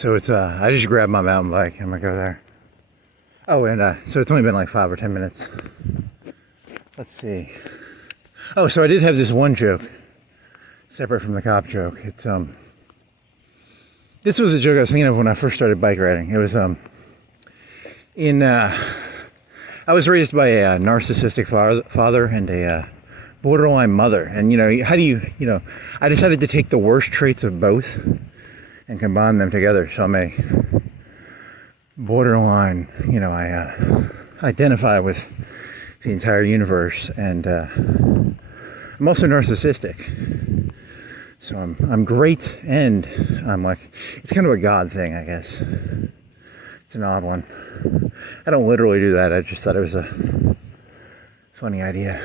So it's I just grabbed my mountain bike and I'm gonna go there. Oh, and so it's only been like 5 or 10 minutes. Let's see. Oh, so I did have this one joke, separate from the cop joke. It's this was a joke I was thinking of when I first started bike riding. It was I was raised by a narcissistic father and a borderline mother, and how do you I decided to take the worst traits of both and combine them together. So I'm a borderline, I identify with the entire universe, and I'm also narcissistic. So I'm great, and I'm like, it's kind of a God thing, I guess. It's an odd one. I don't literally do that. I just thought it was a funny idea.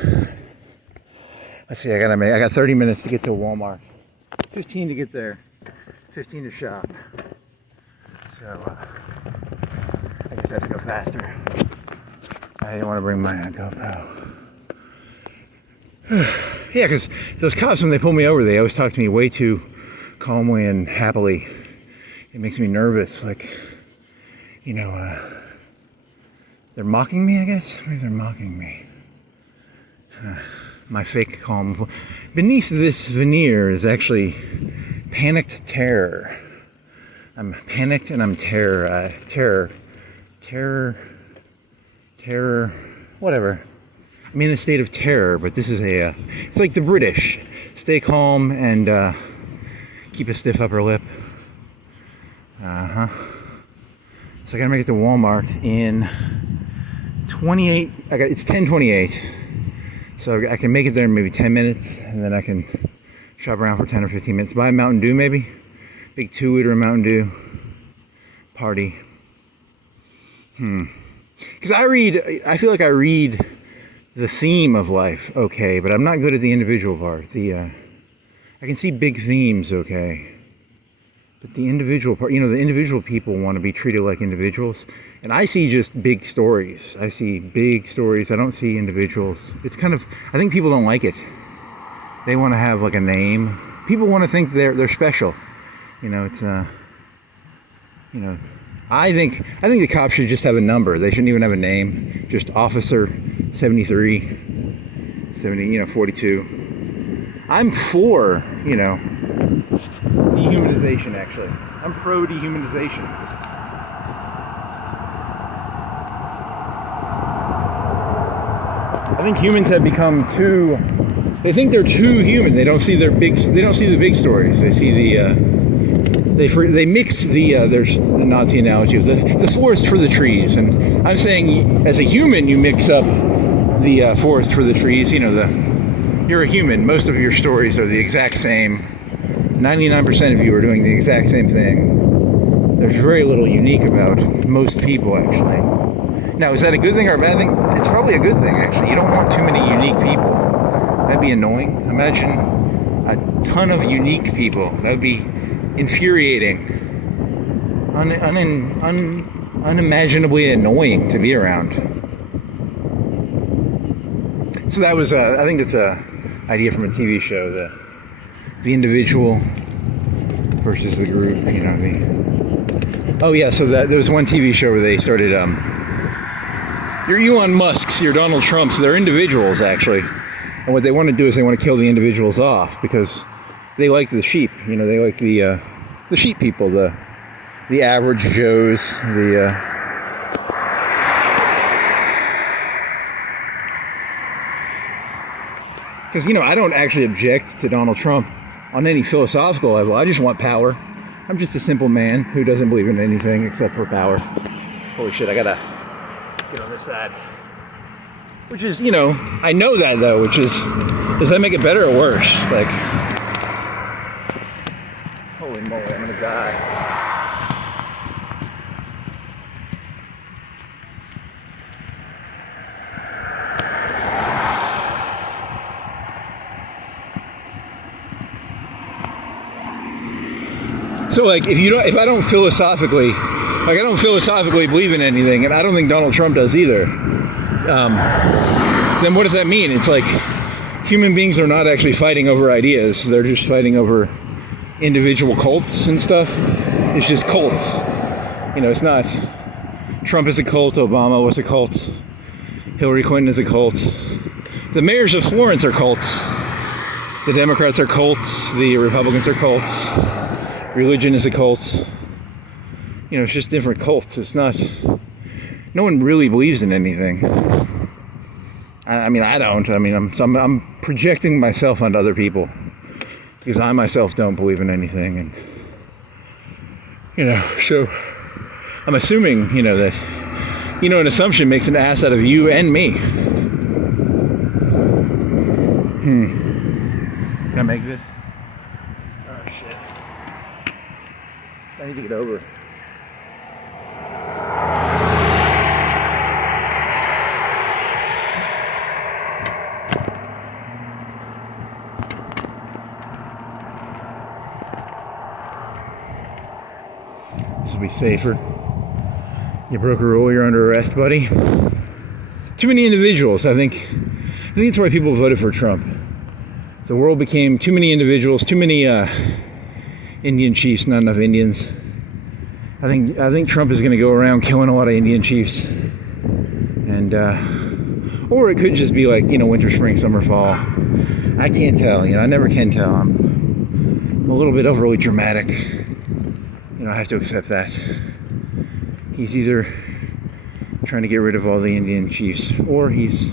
Let's see, I got 30 minutes to get to Walmart. 15 to get there. 15 to shop. So I just have to go faster. I didn't want to bring my GoPro. Yeah, because those cops, when they pull me over, they always talk to me way too calmly and happily. It makes me nervous, like, they're mocking me, I guess? Maybe they're mocking me. My fake calm. Beneath this veneer is actually panicked terror. I'm panicked and I'm terror, whatever. I'm in a state of terror, but this is it's like the British. Stay calm and keep a stiff upper lip. So I gotta make it to Walmart in 28, it's 10:28. So I can make it there in maybe 10 minutes, and then I can shop around for 10 or 15 minutes. Buy a Mountain Dew maybe. Big 2-liter Mountain Dew. Party. Because I feel like I read the theme of life okay, but I'm not good at the individual part. I can see big themes okay. But the individual part, the individual people want to be treated like individuals. And I see just big stories. I see big stories. I don't see individuals. It's kind of, I think people don't like it. They want to have like a name. People want to think they're special. It's I think the cops should just have a number. They shouldn't even have a name. Just Officer 73, 42. I'm for, dehumanization, actually. I'm pro dehumanization. I think humans have become they think they're too human. They don't see the big stories. They see they mix there's a Nazi analogy of the forest for the trees. And I'm saying, as a human, you mix up the forest for the trees. You're a human. Most of your stories are the exact same. 99% of you are doing the exact same thing. There's very little unique about most people, actually. Now, is that a good thing or a bad thing? It's probably a good thing, actually. You don't want too many unique people. That'd be annoying. Imagine a ton of unique people. That would be infuriating. Unimaginably annoying to be around. So that was, I think it's a idea from a TV show, the individual versus the group, oh yeah, so there was one TV show where they started, your Elon Musks, your Donald Trumps, they're individuals, actually. And what they want to do is they want to kill the individuals off because they like the sheep, they like the sheep people, the average Joes, because, I don't actually object to Donald Trump on any philosophical level. I just want power. I'm just a simple man who doesn't believe in anything except for power. Holy shit, I gotta get on this side. Which is, I know that though, does that make it better or worse? Like, holy moly, I'm gonna die. So like, if I don't philosophically believe in anything, and I don't think Donald Trump does either, then what does that mean? It's like human beings are not actually fighting over ideas. They're just fighting over individual cults and stuff. It's just cults. You know, it's not. Trump is a cult. Obama was a cult. Hillary Clinton is a cult. The mayors of Florence are cults. The Democrats are cults. The Republicans are cults. Religion is a cult. You know, it's just different cults. It's not. No one really believes in anything. I mean, I don't. I mean, I'm projecting myself onto other people because I myself don't believe in anything, and you know, so I'm assuming, you know, that, you know, an assumption makes an ass out of you and me. Can I make this? Oh shit! I need to get over. This will be safer. You broke a rule, you're under arrest, buddy. Too many individuals, I think that's why people voted for Trump. The world became too many individuals, too many Indian chiefs, not enough Indians. I think Trump is going to go around killing a lot of Indian chiefs. And or it could just be like, you know, winter, spring, summer, fall. I can't tell, you know, I never can tell. I'm a little bit overly dramatic. You know, I have to accept that. He's either trying to get rid of all the Indian chiefs, or he's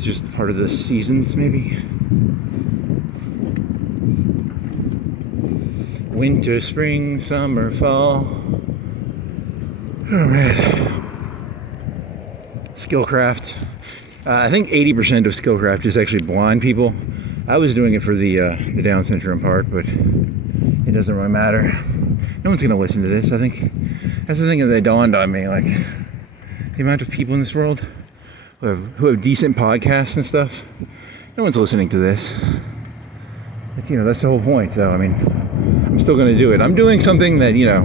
just part of the seasons, maybe. Winter, spring, summer, fall. Oh man. Skillcraft. I think 80% of Skillcraft is actually blind people. I was doing it for the Down syndrome part, but it doesn't really matter. No one's gonna listen to this. I think that's the thing that dawned on me, like the amount of people in this world who have decent podcasts and stuff. No one's listening to this. It's, you know, that's the whole point, though. I mean, I'm still gonna do it. I'm doing something that, you know,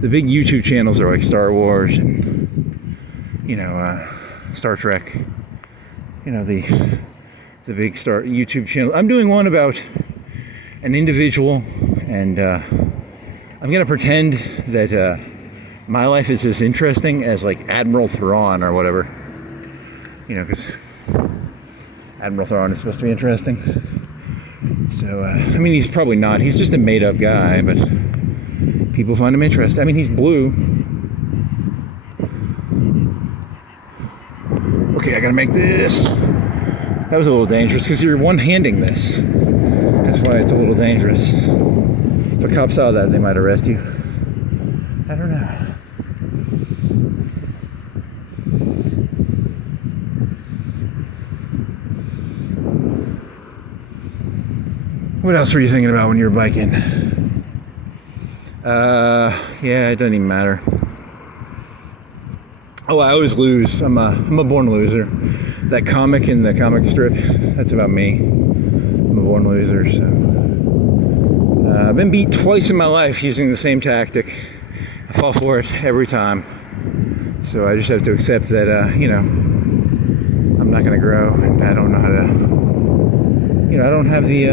the big YouTube channels are like Star Wars and, you know, Star Trek. You know, the big YouTube channel. I'm doing one about an individual, and I'm gonna pretend that my life is as interesting as like Admiral Thrawn or whatever. You know, because Admiral Thrawn is supposed to be interesting. So I mean, he's probably not. He's just a made-up guy, but people find him interesting. I mean, he's blue. Okay, I gotta make this. That was a little dangerous because you're one-handing this. That's why it's a little dangerous. If a cop saw that, they might arrest you. I don't know. What else were you thinking about when you were biking? Yeah, it doesn't even matter. Oh, I always lose. I'm a born loser. That comic in the comic strip, that's about me. I'm a born loser, so. I've been beat twice in my life using the same tactic. I fall for it every time. So I just have to accept that, you know, I'm not gonna grow, and I don't know how to, you know, I don't have the,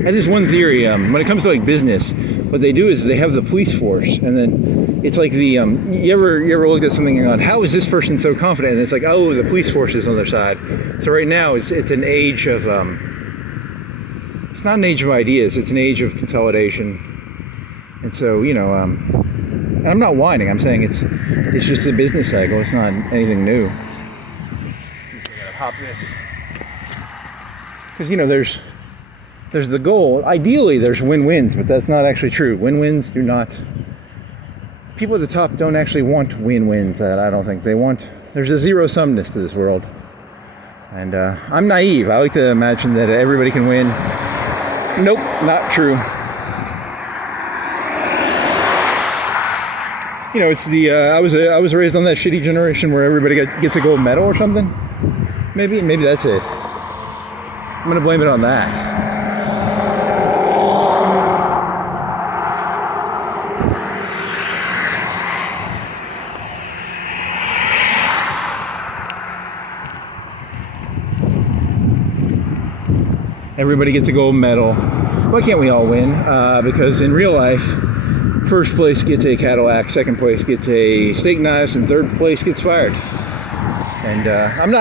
I have this one theory, when it comes to like business, what they do is they have the police force, and then it's like the, you ever looked at something and gone, how is this person so confident? And it's like, oh, the police force is on their side. So right now it's an age of, it's not an age of ideas, it's an age of consolidation. And so, you know, and I'm not whining, I'm saying it's just a business cycle, it's not anything new. I'm just gonna pop this. Because, you know, there's the goal. Ideally, there's win-wins, but that's not actually true. Win-wins do not. People at the top don't actually want win-wins. I don't think they want. There's a zero-sumness to this world, and I'm naive. I like to imagine that everybody can win. Nope, not true. You know, it's the I was raised on that shitty generation where everybody gets a gold medal or something. Maybe that's it. I'm gonna blame it on that. Everybody gets a gold medal. Why can't we all win? Because in real life, first place gets a Cadillac, second place gets a steak knives, and third place gets fired. And am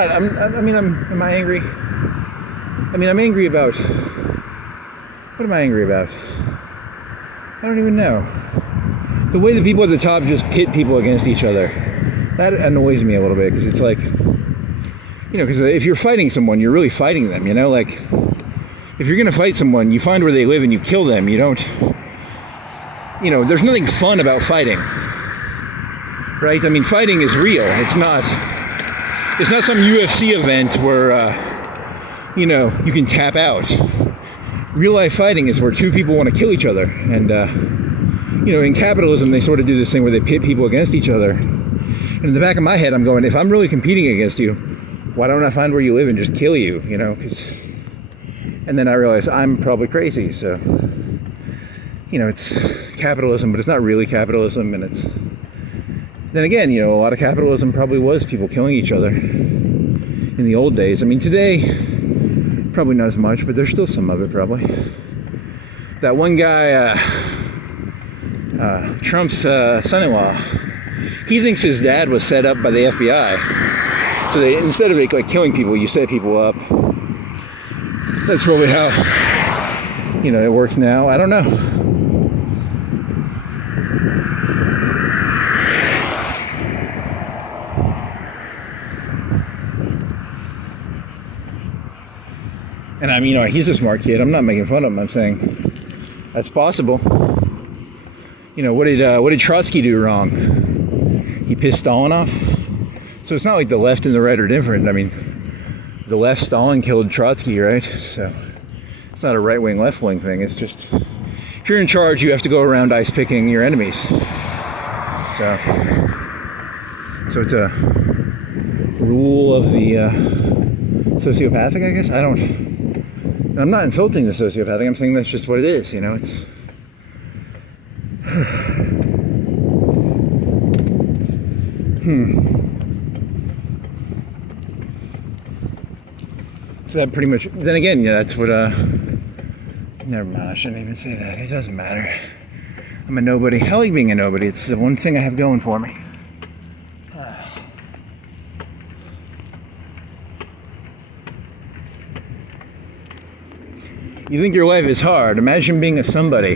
I angry? I'm angry about, what am I angry about? I don't even know. The way the people at the top just pit people against each other, that annoys me a little bit, because it's like, because if you're fighting someone, you're really fighting them, like, if you're going to fight someone, you find where they live and you kill them. You don't, there's nothing fun about fighting, right? Fighting is real. It's not some UFC event where, you can tap out. Real life fighting is where two people want to kill each other. And, in capitalism, they sort of do this thing where they pit people against each other. And in the back of my head, I'm going, if I'm really competing against you, why don't I find where you live and just kill you, and then I realize I'm probably crazy. So, it's capitalism, but it's not really capitalism. And then again, a lot of capitalism probably was people killing each other in the old days. Today, probably not as much, but there's still some of it probably. That one guy, Trump's son-in-law, he thinks his dad was set up by the FBI. So instead of killing people, you set people up. That's probably how, it works now. I don't know. And he's a smart kid. I'm not making fun of him. I'm saying that's possible. What did Trotsky do wrong? He pissed Stalin off. So it's not like the left and the right are different. The left, Stalin killed Trotsky, right? So it's not a right-wing, left-wing thing. It's just, if you're in charge, you have to go around ice-picking your enemies. So it's a rule of the sociopathic, I guess? I'm not insulting the sociopathic. I'm saying that's just what it is, it's... So that pretty much, then again, that's what, never mind, I shouldn't even say that. It doesn't matter. I'm a nobody. I like being a nobody. It's the one thing I have going for me. You think your life is hard. Imagine being a somebody.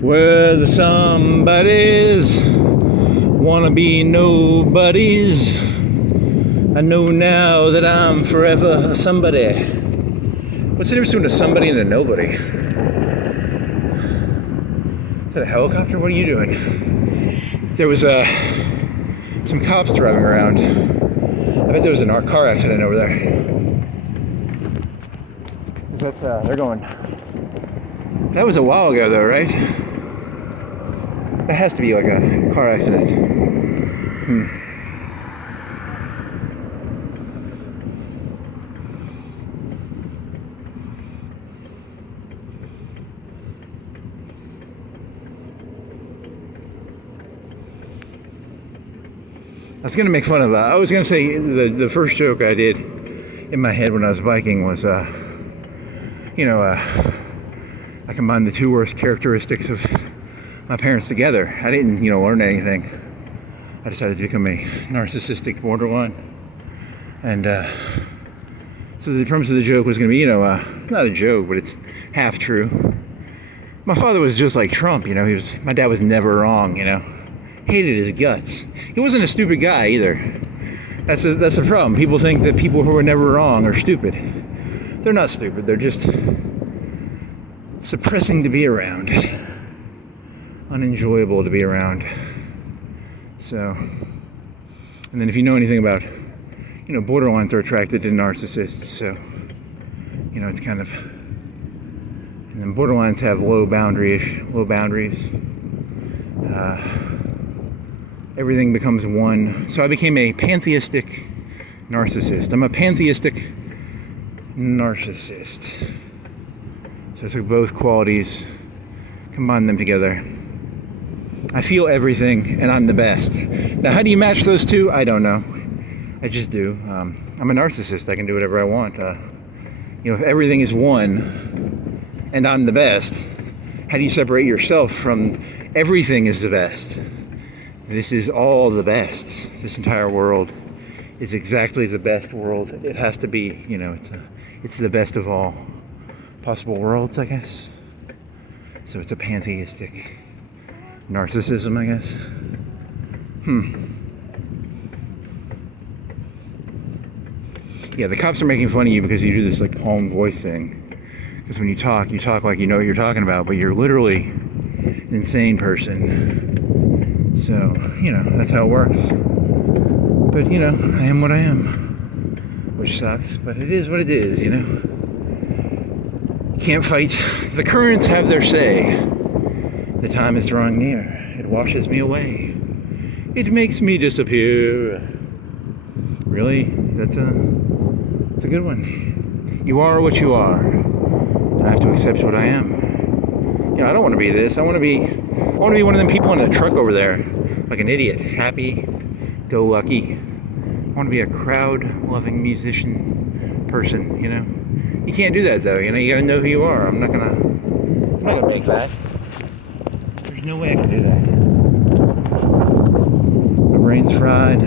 Where the somebodies wanna be nobodies. I know now that I'm forever a somebody. What's the difference between a somebody and a nobody? Is that a helicopter? What are you doing? There was some cops driving around. I bet there was a car accident over there. That's they're going. That was a while ago, though, right? That has to be like a car accident. I was gonna make fun of that. I was gonna say the first joke I did in my head when I was biking was, I combined the two worst characteristics of my parents together. I didn't, learn anything. I decided to become a narcissistic borderline. And so the premise of the joke was gonna be, not a joke, but it's half true. My father was just like Trump, my dad was never wrong, hated his guts. He wasn't a stupid guy either. That's the problem. People think that people who are never wrong are stupid. They're not stupid. They're just suppressing to be around. Unenjoyable to be around. So, and then if you know anything about, borderlines are attracted to narcissists. So, it's kind of, and then borderlines have low boundaries. Everything becomes one. So I became a pantheistic narcissist. I'm a pantheistic narcissist. So I took both qualities, combined them together. I feel everything, and I'm the best. Now, how do you match those two? I don't know. I just do. I'm a narcissist. I can do whatever I want. If everything is one, and I'm the best, how do you separate yourself from everything is the best? This is all the best. This entire world is exactly the best world. It has to be, it's the best of all possible worlds, I guess. So it's a pantheistic narcissism, I guess. Yeah, the cops are making fun of you because you do this like calm voice thing. Because when you talk like you know what you're talking about, but you're literally an insane person. So, that's how it works. But, I am what I am. Which sucks, but it is what it is, Can't fight. The currents have their say. The time is drawing near. It washes me away. It makes me disappear. Really? That's a good one. You are what you are. And I have to accept what I am. I don't want to be this. I want to be one of them people in a truck over there, like an idiot, happy, go lucky. I want to be a crowd-loving musician person. You can't do that though. You got to know who you are. I'm not gonna make that. There's no way I can do that. My brain's fried.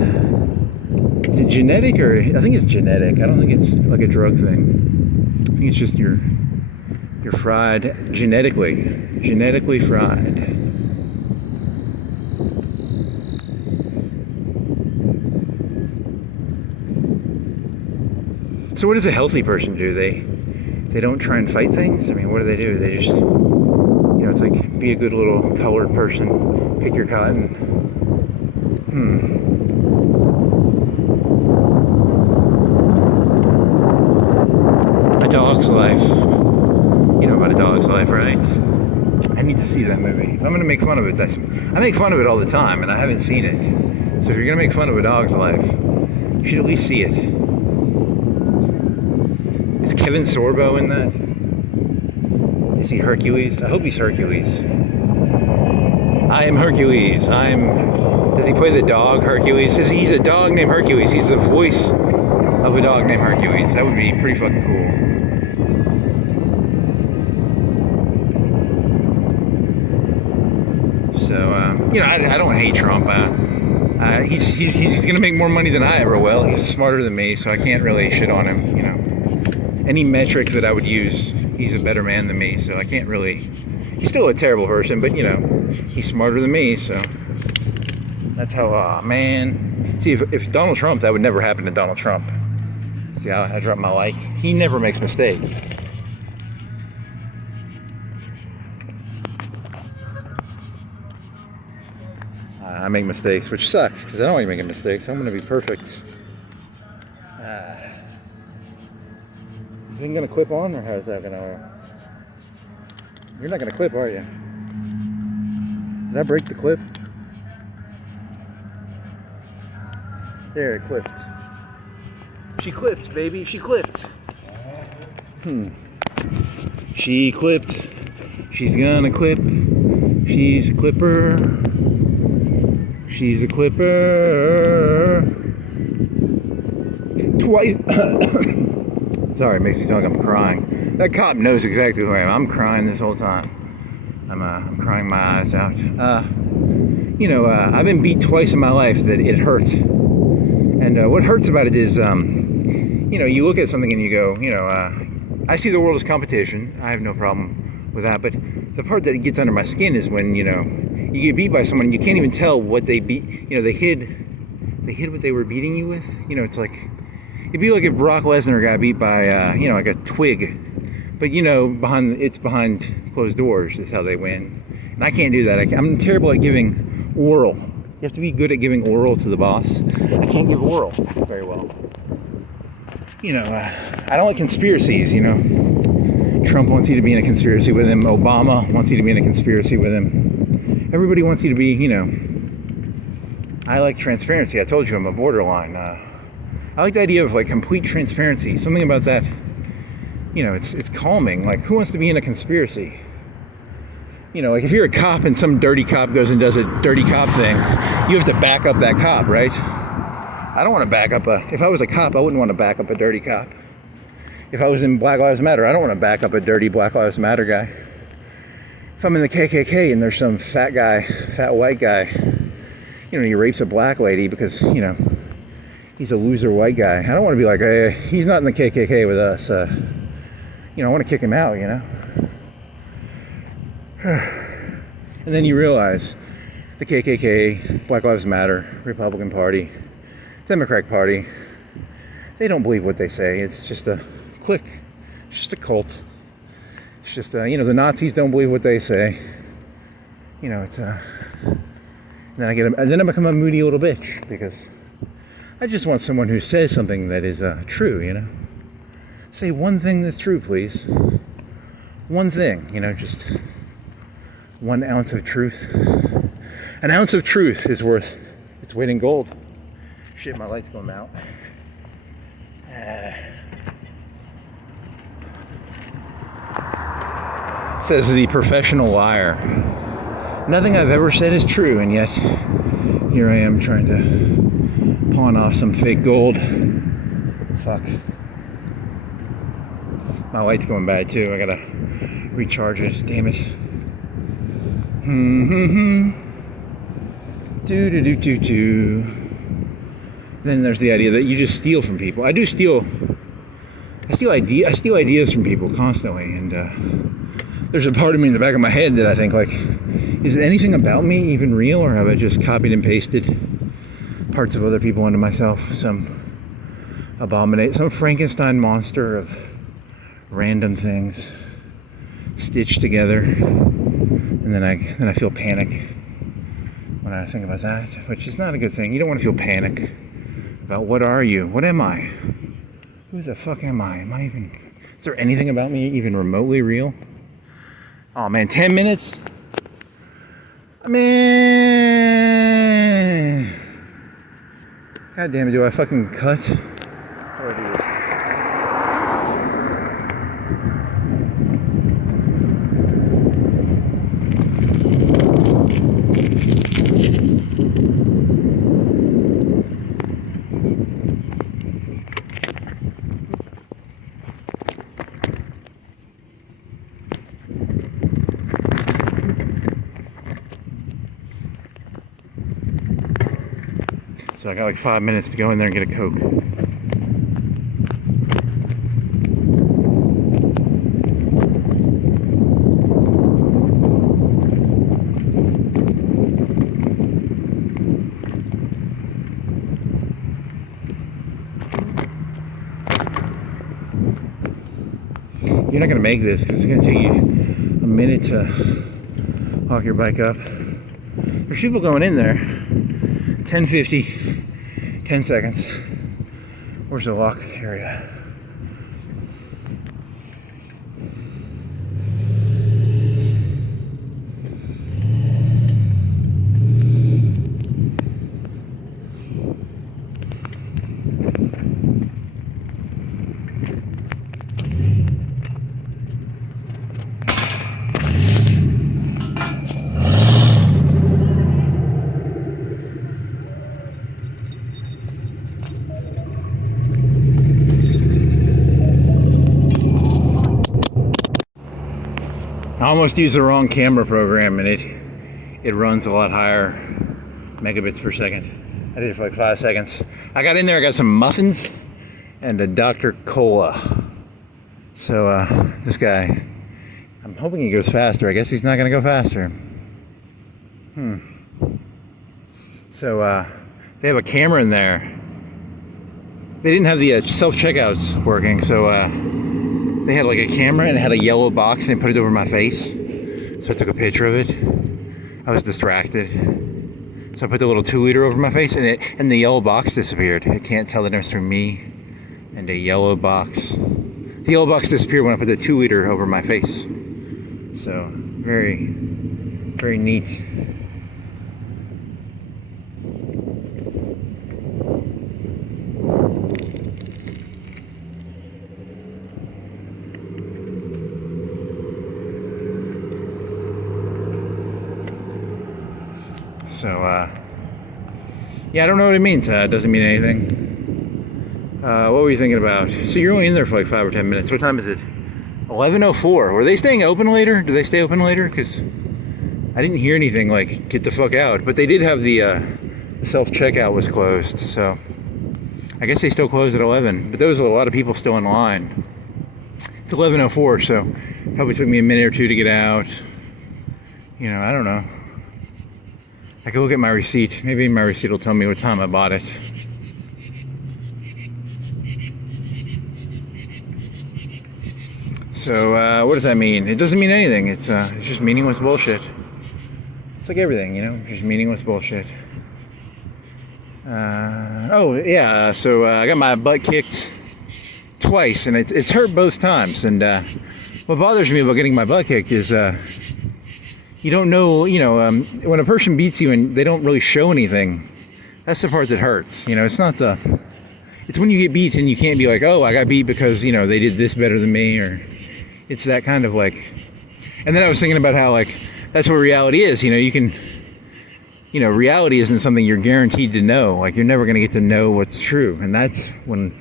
Is it genetic or? I think it's genetic. I don't think it's like a drug thing. I think it's just you're fried genetically fried. So what does a healthy person do? They don't try and fight things? I mean, what do? They just, it's like be a good little colored person, pick your cotton. A Dog's Life. You know about A Dog's Life, right? I need to see that movie. If I'm gonna make fun of it, I make fun of it all the time, and I haven't seen it. So if you're gonna make fun of A Dog's Life, you should at least see it. Is Kevin Sorbo in that? Is he Hercules? I hope he's Hercules. I am Hercules. Does he play the dog Hercules? He's a dog named Hercules. He's the voice of a dog named Hercules. That would be pretty fucking cool. So, I don't hate Trump. He's going to make more money than I ever will. He's smarter than me, so I can't really shit on him, Any metric that I would use, he's a better man than me, so I can't really... He's still a terrible person, but, he's smarter than me, so... That's how, man... See, if Donald Trump, that would never happen to Donald Trump. See how I dropped my like? He never makes mistakes. I make mistakes, which sucks, because I don't like making mistakes. I'm going to be perfect. Is it going to clip on, or how's that going to work? You're not going to clip, are you? Did I break the clip? There, it clipped. She clipped, baby. She clipped. She clipped. She's gonna clip. She's a clipper. She's a clipper. Twice. Sorry, it makes me sound like I'm crying. That cop knows exactly who I am. I'm crying this whole time. I'm crying my eyes out. I've been beat twice in my life that it hurt. And what hurts about it is, you look at something and you go, I see the world as competition. I have no problem with that. But the part that gets under my skin is when, you get beat by someone and you can't even tell what they beat. They hid what they were beating you with. It's like, it'd be like if Brock Lesnar got beat by, like a twig. But, behind closed doors is how they win. And I can't do that. I'm terrible at giving oral. You have to be good at giving oral to the boss. I can't give oral very well. I don't like conspiracies, Trump wants you to be in a conspiracy with him. Obama wants you to be in a conspiracy with him. Everybody wants you to be, I like transparency. I told you I'm a borderline. I like the idea of like complete transparency. Something about that, it's calming. Like, who wants to be in a conspiracy? Like if you're a cop and some dirty cop goes and does a dirty cop thing, you have to back up that cop, right? I don't want to back up if I was a cop, I wouldn't want to back up a dirty cop. If I was in Black Lives Matter, I don't want to back up a dirty Black Lives Matter guy. If I'm in the KKK and there's some fat guy, fat white guy, you know, he rapes a black lady because, you know, he's a loser white guy. I don't want to be like, hey, he's not in the KKK with us. You know, I want to kick him out, you know. And then you realize the KKK, Black Lives Matter, Republican Party, Democratic Party, they don't believe what they say. It's just a clique. It's just a cult. It's just, you know, the Nazis don't believe what they say. You know, it's, and then I become a moody little bitch because I just want someone who says something that is true, you know. Say one thing that's true, please. One thing, you know, just 1 ounce of truth. An ounce of truth is worth its weight in gold. Shit, my light's going out. Says the professional liar. Nothing I've ever said is true, and yet here I am trying to pawn off some fake gold. Fuck. My light's going bad too. I gotta recharge it. Damn it. Do. Then there's the idea that you just steal from people. I do steal. I steal ideas from people constantly, and there's a part of me in the back of my head that I think, like, is anything about me even real, or have I just copied and pasted parts of other people into myself? Some Frankenstein monster of random things stitched together, and then I feel panic when I think about that, which is not a good thing. You don't want to feel panic about what are you? What am I? Who the fuck am I? Is there anything about me even remotely real? Oh man, 10 minutes? Man! God damn it, do I fucking cut? Or do this? So I got like 5 minutes to go in there and get a Coke. You're not going to make this because it's going to take you a minute to walk your bike up. There's people going in there. 10:50, 10 seconds. Where's the lock area? I almost used the wrong camera program, and it runs a lot higher megabits per second. I did it for like 5 seconds. I got in there, I got some muffins and a Dr. Cola. So this guy, I'm hoping he goes faster. I guess he's not gonna go faster. So they have a camera in there. They didn't have the self-checkouts working, so they had like a camera and it had a yellow box and they put it over my face. So I took a picture of it. I was distracted. So I put the little 2-liter over my face and the yellow box disappeared. I can't tell the difference between me and a yellow box. The yellow box disappeared when I put the 2-liter over my face. So very, very neat. So, yeah, I don't know what it means. It doesn't mean anything. What were you thinking about? So you're only in there for like 5 or 10 minutes. What time is it? 11:04. Were they staying open later? Do they stay open later? Because I didn't hear anything like get the fuck out. But they did have the self-checkout was closed. So I guess they still closed at 11. But there was a lot of people still in line. It's 11:04, so probably took me a minute or two to get out. You know, I don't know. I could look at my receipt. Maybe my receipt will tell me what time I bought it. So what does that mean? It doesn't mean anything. It's just meaningless bullshit. It's like everything, you know, just meaningless bullshit. Oh yeah, so I got my butt kicked twice, and it's hurt both times. And what bothers me about getting my butt kicked is you don't know, you know, when a person beats you and they don't really show anything. That's the part that hurts. You know, it's not the. It's when you get beat and you can't be like, oh, I got beat because, you know, they did this better than me, or it's that kind of like. And then I was thinking about how like that's what reality is. You know, you can. You know, reality isn't something you're guaranteed to know. Like, you're never going to get to know what's true. And that's when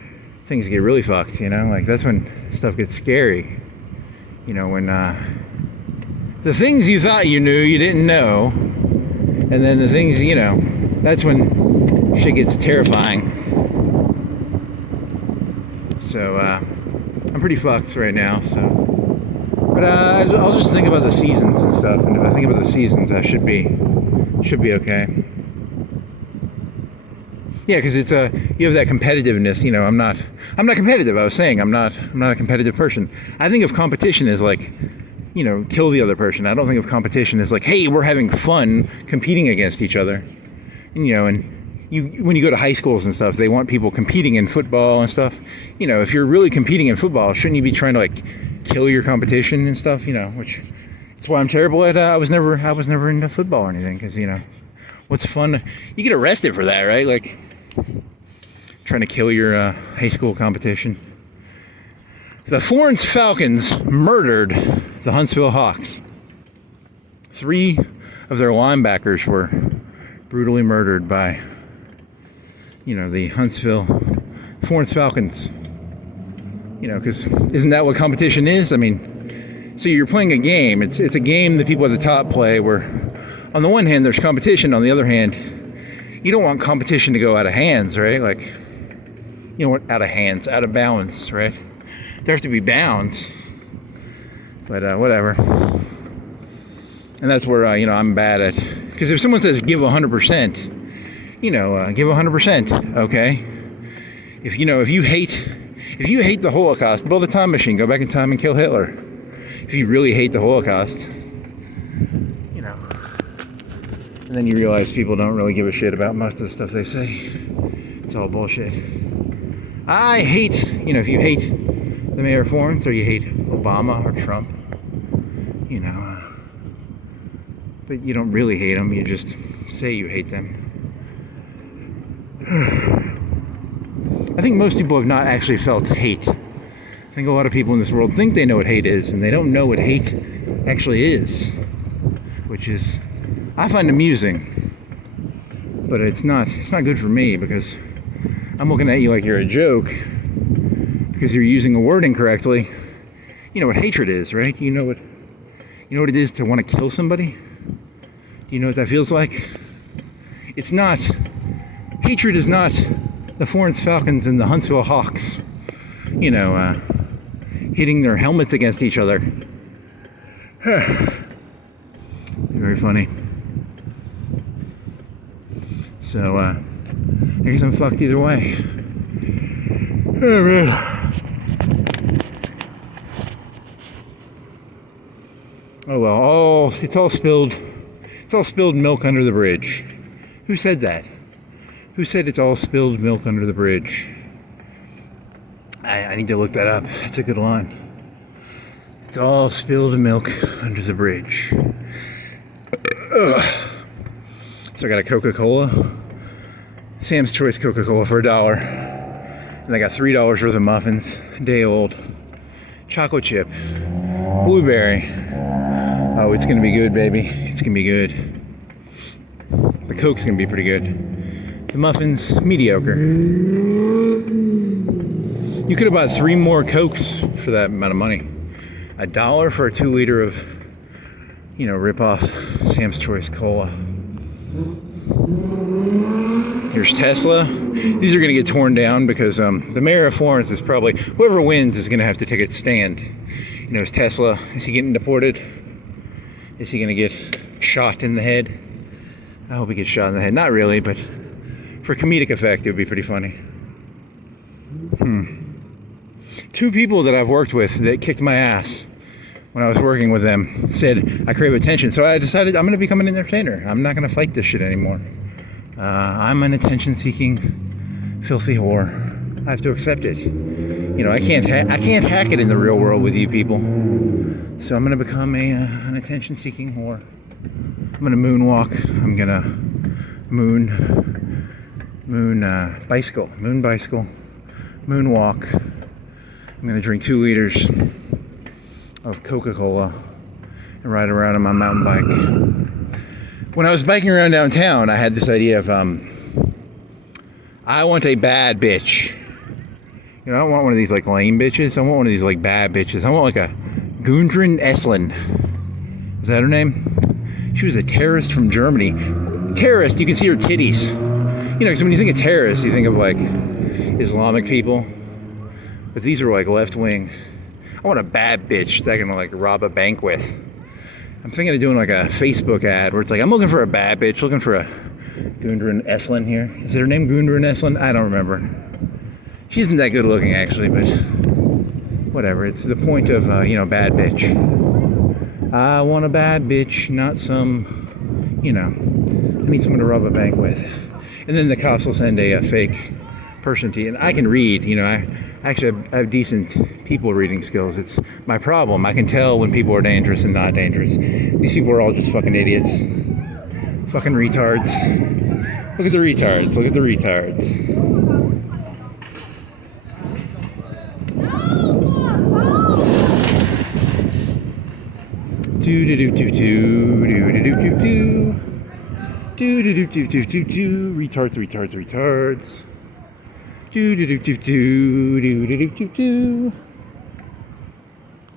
things get really fucked, you know? Like, that's when stuff gets scary. You know, when the things you thought you knew, you didn't know. And then the things, you know, that's when shit gets terrifying. So, I'm pretty fucked right now, so. But I'll just think about the seasons and stuff. And if I think about the seasons, I should be okay. Yeah, because it's you have that competitiveness. You know, I'm not competitive. I was saying I'm not a competitive person. I think of competition as like, you know, kill the other person. I don't think of competition as like, hey, we're having fun competing against each other. And, you know, and when you go to high schools and stuff, they want people competing in football and stuff. You know, if you're really competing in football, shouldn't you be trying to like kill your competition and stuff? You know, which. That's why I'm terrible at. I was never into football or anything, because, you know, what's fun? You get arrested for that, right? Like trying to kill your high school competition. The Florence Falcons murdered the Huntsville Hawks. 3 of their linebackers were brutally murdered by, you know, the Florence Falcons. You know, because isn't that what competition is? I mean. So you're playing a game. It's a game that people at the top play where, on the one hand, there's competition. On the other hand, you don't want competition to go out of hands, right? Like, you don't want out of balance, right? There have to be bounds. But whatever. And that's where, you know, I'm bad at. Because if someone says give 100%, you know, give 100%, okay? If you hate the Holocaust, build a time machine, go back in time and kill Hitler. If you really hate the Holocaust, you know, and then you realize people don't really give a shit about most of the stuff they say. It's all bullshit. I hate, you know, if you hate the mayor of Florence or you hate Obama or Trump, you know, but you don't really hate them, you just say you hate them. I think most people have not actually felt hate. I think a lot of people in this world think they know what hate is, and they don't know what hate actually is, which is, I find amusing, but it's not good for me, because I'm looking at you like you're a joke because you're using a word incorrectly. You know what hatred is, right? You know what it is to want to kill somebody? Do you know what that feels like? It's not, hatred is not the Florence Falcons and the Huntsville Hawks, you know, hitting their helmets against each other. Very funny. So, I guess I'm fucked either way. Oh, man. Oh, well, it's all spilled milk under the bridge. Who said that? Who said it's all spilled milk under the bridge? I need to look that up. That's a good line. It's all spilled milk under the bridge. Ugh. So I got a Coca-Cola. Sam's Choice Coca-Cola for $1. And I got $3 worth of muffins. Day old. Chocolate chip. Blueberry. Oh, it's gonna be good, baby. It's gonna be good. The Coke's gonna be pretty good. The muffins, mediocre. You could have bought 3 more Cokes for that amount of money. $1 for a 2 liter of, rip-off Sam's Choice Cola. Here's Tesla. These are going to get torn down because the mayor of Florence is probably, whoever wins is going to have to take a stand. Is Tesla, is he getting deported? Is he going to get shot in the head? I hope he gets shot in the head. Not really, but for comedic effect, it would be pretty funny. 2 people that I've worked with that kicked my ass when I was working with them said, I crave attention. So I decided I'm going to become an entertainer. I'm not going to fight this shit anymore. I'm an attention-seeking, filthy whore. I have to accept it. I can't hack it in the real world with you people. So I'm going to become an attention-seeking whore. I'm going to moonwalk. I'm going to bicycle, moonwalk. I'm going to drink 2 liters of Coca-Cola and ride around on my mountain bike. When I was biking around downtown, I had this idea of, I want a bad bitch. I don't want one of these like lame bitches. I want one of these like bad bitches. I want like a Gudrun Esslin. Is that her name? She was a terrorist from Germany. Terrorist, you can see her titties. Because when you think of terrorists, you think of like Islamic people. But these are like left wing. I want a bad bitch that I can like rob a bank with. I'm thinking of doing like a Facebook ad where it's like, I'm looking for a bad bitch, looking for a Gudrun Esslin here. Is it her name Gudrun Esslin? I don't remember. She isn't that good looking actually, but whatever. It's the point of, bad bitch. I want a bad bitch, not some, I need someone to rob a bank with. And then the cops will send a fake person to you. And I can read, I actually have decent people reading skills. It's my problem. I can tell when people are dangerous and not dangerous. These people are all just fucking idiots. Fucking retards. Look at the retards. Look at the retards. Retards.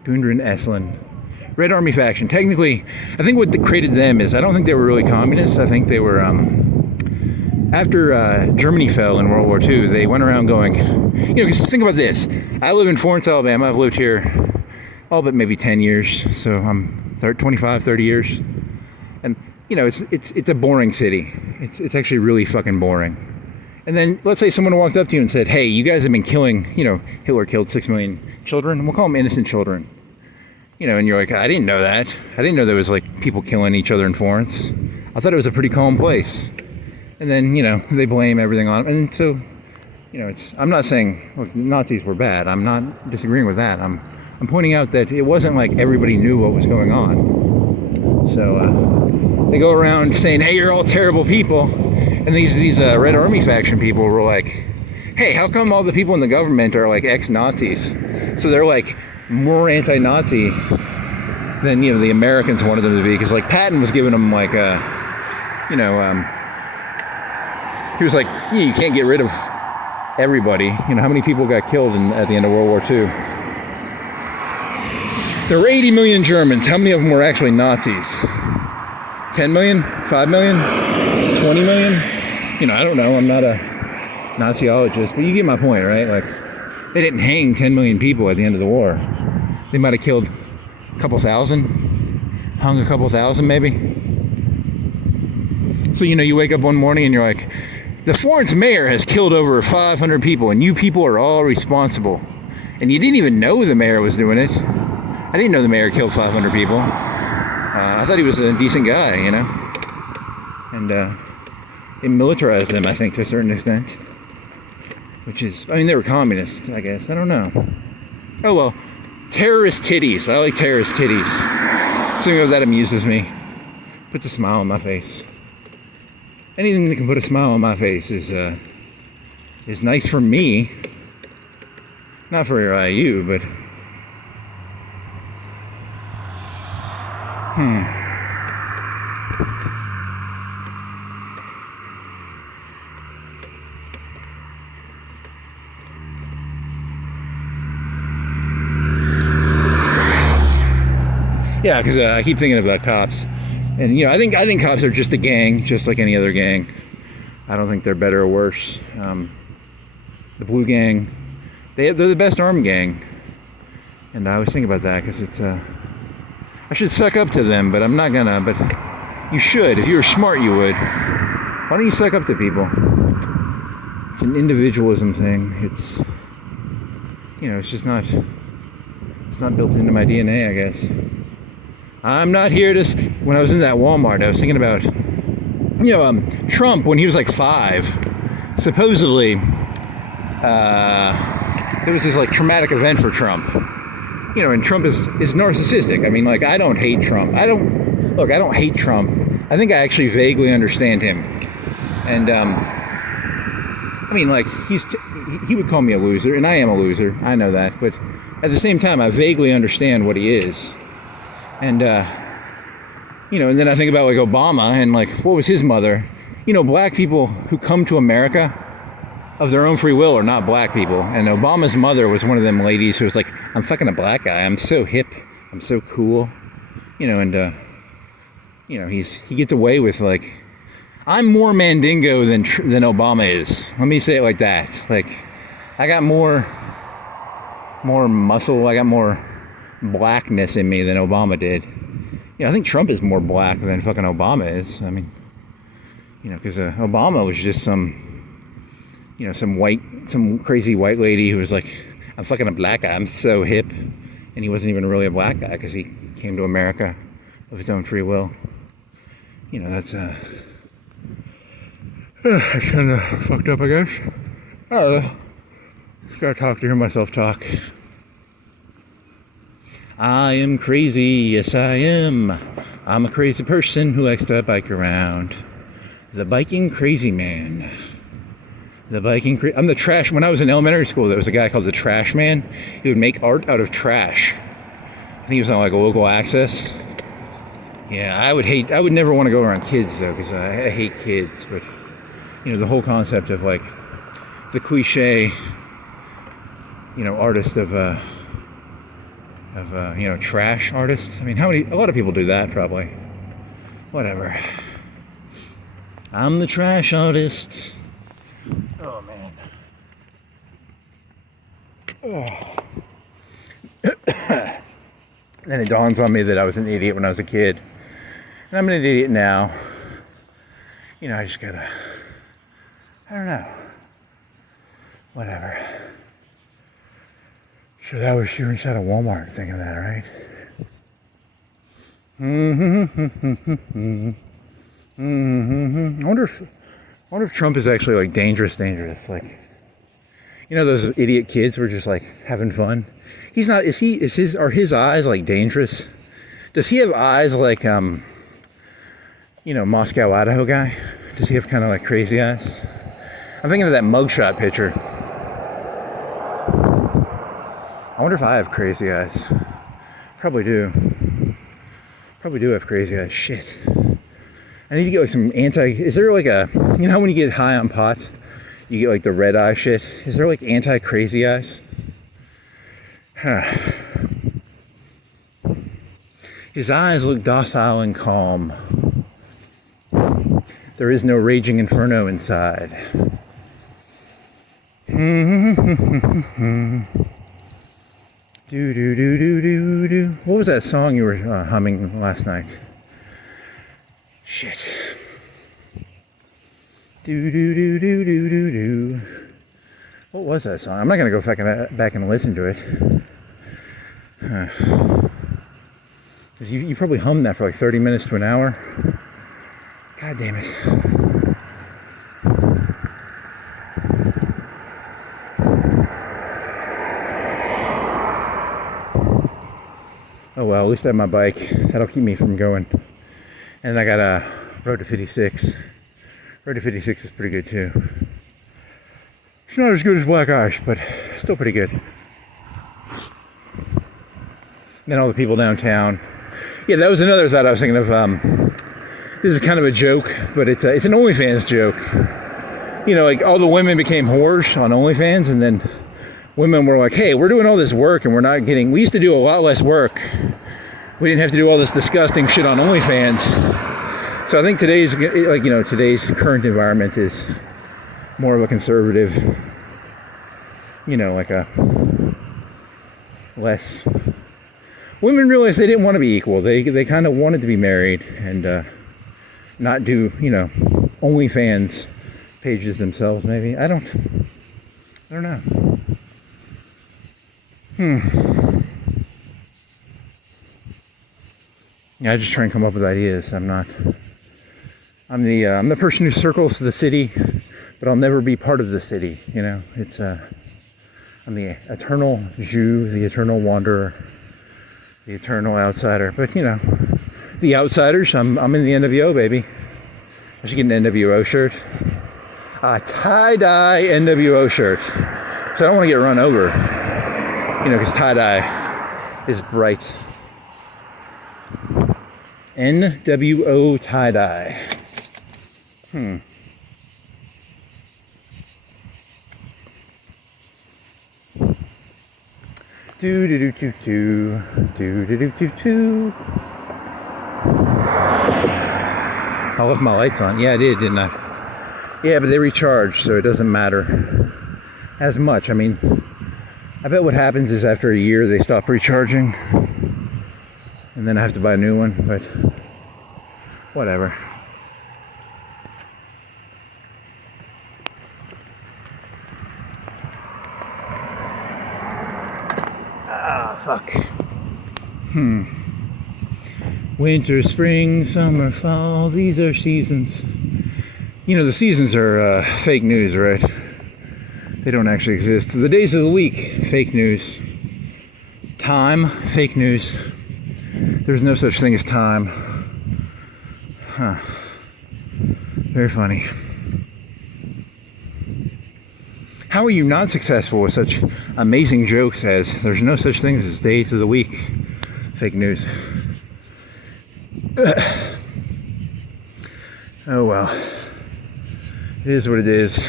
Gudrun Esslin. Red Army faction. Technically, I think what created them is I don't think they were really communists. I think they were, after Germany fell in World War II, they went around going, because think about this. I live in Florence, Alabama. I've lived here all but maybe 10 years. So I'm 25, 30 years. And, it's a boring city. It's actually really fucking boring. And then let's say someone walked up to you and said, hey, you guys have been killing, Hitler killed 6 million children. And we'll call them innocent children. And you're like, I didn't know that. I didn't know there was like people killing each other in Florence. I thought it was a pretty calm place. And then, they blame everything on, and so, I'm not saying, look, Nazis were bad. I'm not disagreeing with that. I'm pointing out that it wasn't like everybody knew what was going on. So, they go around saying, hey, you're all terrible people. And these Red Army faction people were like, hey, how come all the people in the government are like ex-Nazis? So they're like more anti-Nazi than, the Americans wanted them to be. Because like Patton was giving them like he was like, yeah, you can't get rid of everybody. How many people got killed at the end of World War II? There were 80 million Germans. How many of them were actually Nazis? 10 million? 5 million? 20 million? I don't know. I'm not a Naziologist, but you get my point, right? Like, they didn't hang 10 million people at the end of the war. They might have killed a couple thousand, hung a couple thousand maybe. So, you wake up one morning and you're like, the Florence mayor has killed over 500 people and you people are all responsible. And you didn't even know the mayor was doing it. I didn't know the mayor killed 500 people. I thought he was a decent guy, And it militarized them, I think, to a certain extent. Which is, they were communists, I guess. I don't know. Oh, well. Terrorist titties. I like terrorist titties. Something of that amuses me. Puts a smile on my face. Anything that can put a smile on my face is nice for me. Not for you, but... Yeah, because I keep thinking about cops, and I think cops are just a gang, just like any other gang. I don't think they're better or worse. The Blue Gang, they're the best armed gang, and I always think about that because it's I should suck up to them, but I'm not gonna. But you should. If you were smart, you would. Why don't you suck up to people? It's an individualism thing. It's it's just not. It's not built into my DNA, I guess. I'm not here to. When I was in that Walmart, I was thinking about, Trump when he was like 5. Supposedly, there was this like traumatic event for Trump. And Trump is narcissistic. I mean, like, I don't hate Trump. I don't hate Trump. I think I actually vaguely understand him. And I mean, like, he would call me a loser, and I am a loser. I know that, but at the same time, I vaguely understand what he is. And, and then I think about, like, Obama and, like, what was his mother? Black people who come to America of their own free will are not black people. And Obama's mother was one of them ladies who was like, I'm fucking a black guy. I'm so hip. I'm so cool. And, he gets away with, like, I'm more Mandingo than Obama is. Let me say it like that. Like, I got more muscle. I got more blackness in me than Obama did. I think Trump is more black than fucking Obama is. I mean, because Obama was just some crazy white lady who was like, I'm fucking a black guy. I'm so hip. And he wasn't even really a black guy because he came to America of his own free will. That's kind of fucked up, I guess. Just gotta talk to hear myself talk. I am crazy, yes I am. I'm a crazy person who likes to bike around. The biking crazy man. I'm the trash. When I was in elementary school, there was a guy called the Trash Man. He would make art out of trash. I think he was on like a local access. Yeah, I would never want to go around kids though, because I hate kids. But the whole concept of like the cliche, artist of trash artist. I mean, a lot of people do that probably. Whatever. I'm the trash artist. Oh man. Oh. Then it dawns on me that I was an idiot when I was a kid. And I'm an idiot now. I just gotta, I don't know. Whatever. So that was you inside a Walmart thinking that, right? I wonder if Trump is actually like dangerous. Like, those idiot kids were just like having fun. He's not. Are his eyes like dangerous? Does he have eyes like Moscow, Idaho guy? Does he have kind of like crazy eyes? I'm thinking of that mugshot picture. I wonder if I have crazy eyes. Probably do. Probably do have crazy eyes. Shit. I need to get like some is there like a, how when you get high on pot, you get like the red eye shit? Is there like anti-crazy eyes? Huh. His eyes look docile and calm. There is no raging inferno inside. Do do do do do do. What was that song you were humming last night? Shit. Do do do do do do do. What was that song? I'm not gonna go back and listen to it. Huh. You probably hummed that for like 30 minutes to an hour. God damn it. Oh well, at least I have my bike. That'll keep me from going. And I got a Road to 56. Road to 56 is pretty good too. It's not as good as Black Ice, but still pretty good. Then all the people downtown. Yeah, that was another thought I was thinking of. This is kind of a joke, but it's an OnlyFans joke. Like all the women became whores on OnlyFans, and then women were like, hey, we're doing all this work and we're not getting, we used to do a lot less work we didn't have to do all this disgusting shit on OnlyFans. So I think today's, like, today's current environment is more of a conservative, like a less. Women realized they didn't want to be equal. They kind of wanted to be married and not do, OnlyFans pages themselves. Maybe I don't know. Yeah, I just try and come up with ideas. I'm the person who circles the city, but I'll never be part of the city. It's I'm the eternal Jew, the eternal wanderer, the eternal outsider. But the outsiders. I'm in the NWO, baby. I should get an NWO shirt, a tie-dye NWO shirt, because I don't want to get run over. Because tie-dye is bright. NWO tie-dye. Do. I left my lights on. Yeah, I did, didn't I? Yeah, but they recharge, so it doesn't matter as much. I mean, I bet what happens is after a year they stop recharging, and then I have to buy a new one, but whatever. Fuck. Winter, spring, summer, fall, these are seasons. The seasons are fake news, right? They don't actually exist. The days of the week, fake news. Time, fake news. There's no such thing as time. Very funny. How are you not successful with such amazing jokes as there's no such thing as days of the week? Fake news. Oh well. It is what it is.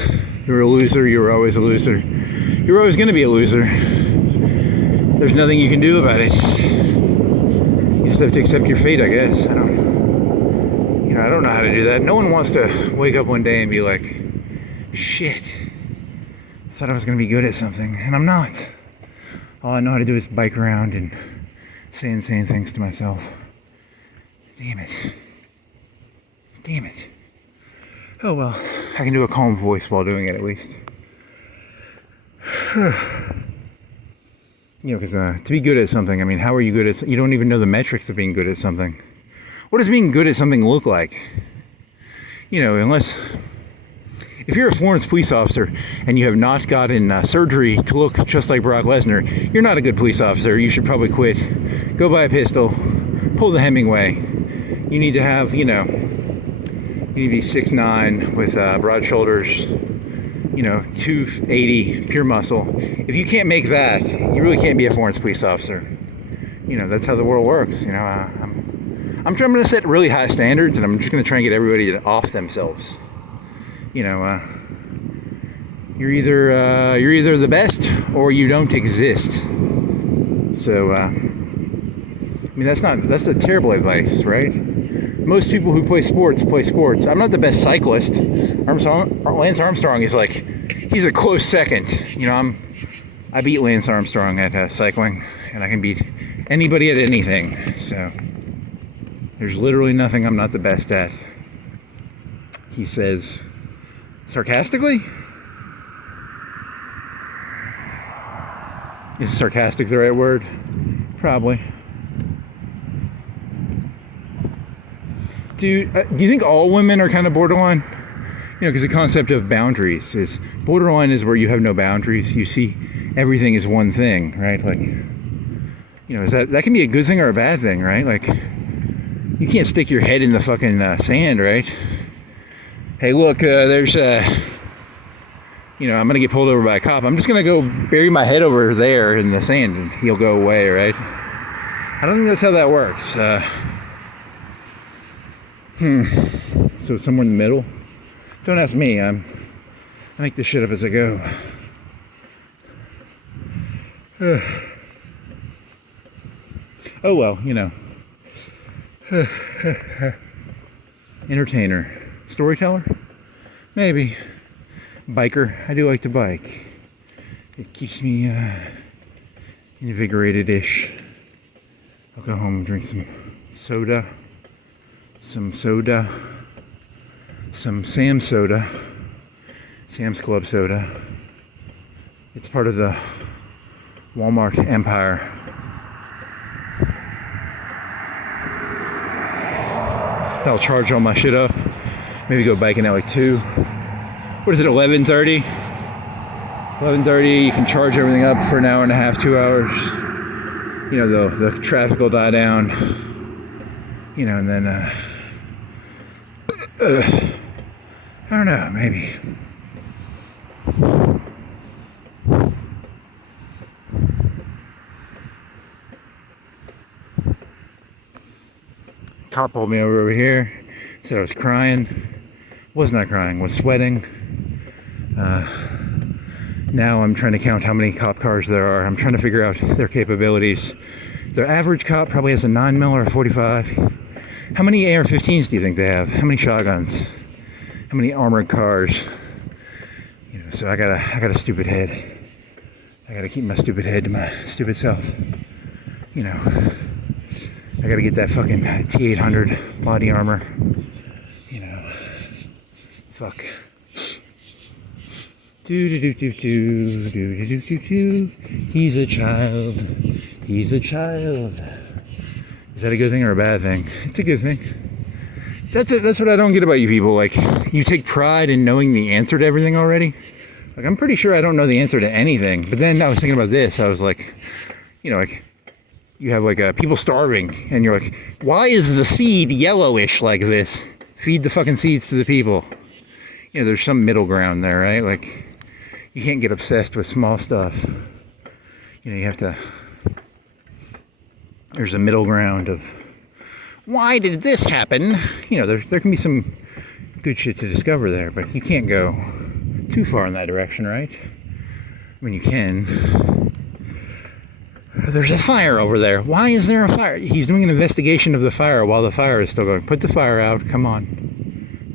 You're a loser, you were always a loser. You're always going to be a loser. There's nothing you can do about it. You just have to accept your fate, I guess. I don't know how to do that. No one wants to wake up one day and be like, shit, I thought I was going to be good at something, and I'm not. All I know how to do is bike around and say insane things to myself. Damn it. Oh well, I can do a calm voice while doing it at least. Because to be good at something, I mean, how are you good at? You don't even know the metrics of being good at something. What does being good at something look like? Unless if you're a Florence police officer and you have not gotten surgery to look just like Brock Lesnar, you're not a good police officer. You should probably quit. Go buy a pistol. Pull the Hemingway. You need to have, you need to be 6'9" with broad shoulders, 280 pure muscle. If you can't make that, you really can't be a Florence police officer. That's how the world works. I'm going to set really high standards, and I'm just going to try and get everybody to off themselves. You're either the best or you don't exist. So that's a terrible advice, right? Most people who play sports. I'm not the best cyclist. Lance Armstrong is he's a close second. I beat Lance Armstrong at cycling, and I can beat anybody at anything. So there's literally nothing I'm not the best at. He says, sarcastically? Is sarcastic the right word? Probably. Do you think all women are kind of borderline? Because the concept of boundaries is borderline is where you have no boundaries. You see everything as one thing, right? Is that can be a good thing or a bad thing, right? You can't stick your head in the fucking sand, right? Hey, look, there's I'm gonna get pulled over by a cop. I'm just gonna go bury my head over there in the sand and he'll go away, right? I don't think that's how that works. So somewhere in the middle? Don't ask me. I make this shit up as I go. Oh well, Entertainer. Storyteller? Maybe. Biker. I do like to bike. It keeps me invigorated-ish. I'll go home and drink some soda. Some Sam's soda. Sam's Club soda. It's part of the Walmart empire. I'll charge all my shit up. Maybe go biking at like 2. What is it, 11:30? 11:30, you can charge everything up for an hour and a half, 2 hours. You know, the traffic will die down. You know, and then, I don't know, maybe. Cop pulled me over here, said I was crying. Was not crying, was sweating. Now I'm trying to count how many cop cars there are. I'm trying to figure out their capabilities. Their average cop probably has a 9mm or a 45. How many AR-15s do you think they have? How many shotguns? How many armored cars? You know, so I got a stupid head. I gotta keep my stupid head to my stupid self. You know, I gotta get that fucking T-800 body armor. You know, fuck. He's a child. He's a child. Is that a good thing or a bad thing? It's a good thing. That's what I don't get about you people. Like, you take pride in knowing the answer to everything already. Like, I'm pretty sure I don't know the answer to anything. But then I was thinking about this. I was like, you know, like, you have like people starving, and you're like, why is the seed yellowish like this? Feed the fucking seeds to the people. You know, there's some middle ground there, right? Like, you can't get obsessed with small stuff. You know, you have to. There's a middle ground of why did this happen? You know, there can be some good shit to discover there, but you can't go too far in that direction, right? I mean, you can. There's a fire over there. Why is there a fire? He's doing an investigation of the fire while the fire is still going. Put the fire out. Come on.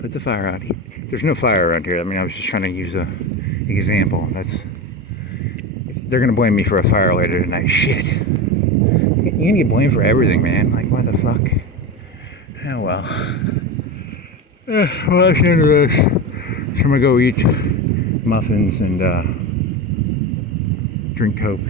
Put the fire out. There's no fire around here. I mean, I was just trying to use an example. They're going to blame me for a fire later tonight. Shit. You're going to get blamed for everything, man. Like, why the fuck? Oh, well. Well, that's the end of this. So I'm going to go eat muffins and drink Coke.